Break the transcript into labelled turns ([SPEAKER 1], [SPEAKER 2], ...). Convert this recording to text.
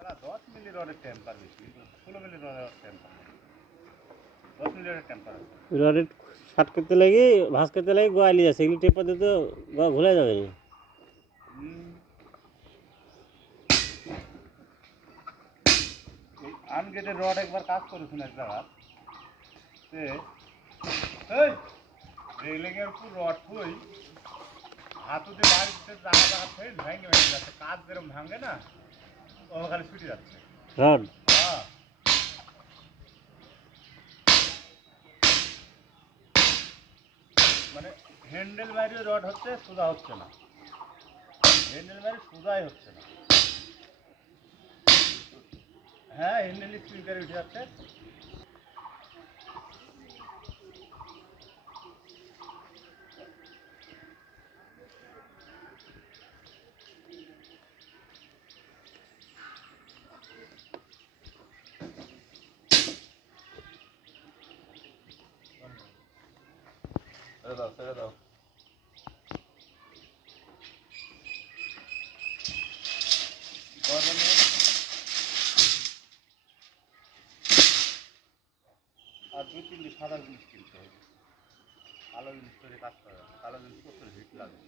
[SPEAKER 1] সারা দশ মিলি রডের টেম্পার বেশি ষোলো মিলি রডের টেম্পার দশ মিলি রডের টেম্পার
[SPEAKER 2] রডের শার্ট করতে লাগে ভাঁজ করতে লাগে গোয়ালি আছে এগুলো টেপা দিতে গোয়া ঘুরে যাবে না।
[SPEAKER 1] আনগেটের রড একবার কাজ করেছিল এক জায়গা সে রেলিংয়ের উপর রড থই হাতুতে বাড়িতে জায়গা জায়গা ফেল ভেঙে ভেঙে যাচ্ছে। কাজ যেরকম ভাঙে না ছুটে যাচ্ছে।
[SPEAKER 2] রড
[SPEAKER 1] মানে হ্যান্ডেল মারি রড হচ্ছে সোজা হচ্ছে না। হ্যান্ডেল মারি সোজাই হচ্ছে না। হ্যাঁ হ্যান্ডেল স্প্রিঙ্কারে উঠে যাচ্ছে। ছেড়ে দাও ছেড়ে দাও আর দুই তিনটি সাদা জিনিস কিনতে হবে। কালো জিনিস তৈরি কাজ করা। কালো জিনিস প্রচুর হিট লাগে।